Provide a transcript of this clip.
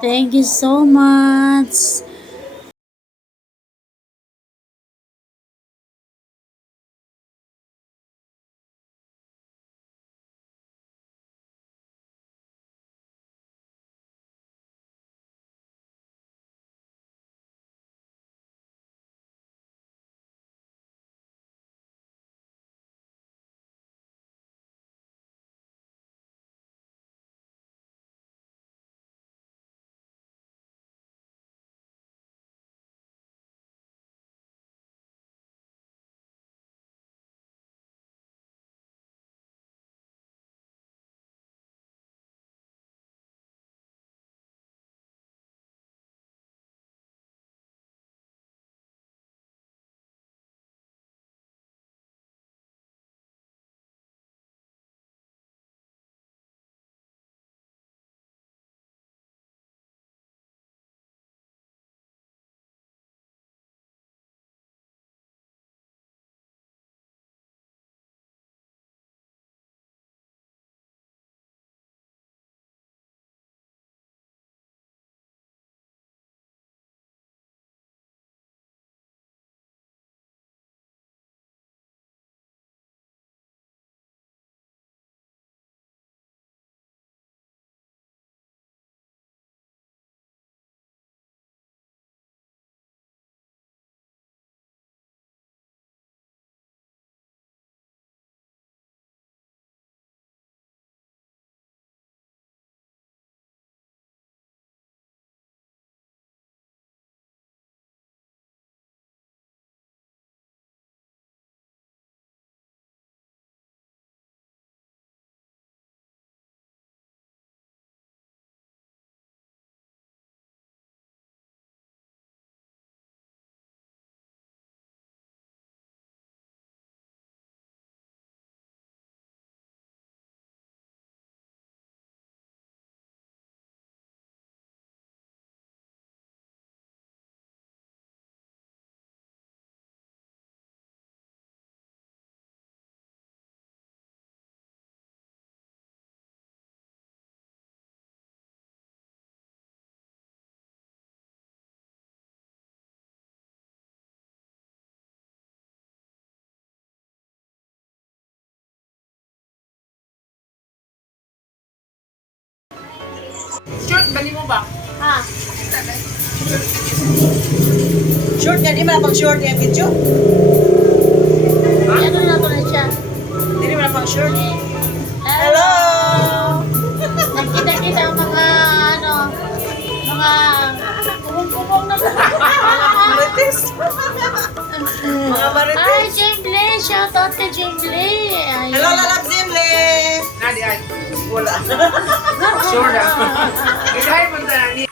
Thank you so much. Short, bali mo ba? Ha? Short nga, di man pang short yung video. Ano na to na siya? Di man pang short. Hello! Nagkita-kita ang mga mga kumong-kumong na Marites. Mga Hi, marites. Jimble! Shout out kay Jimble! Hello, lalab Zimle. Nadi ay. Wala. Sure na. Ilahay mo na ni.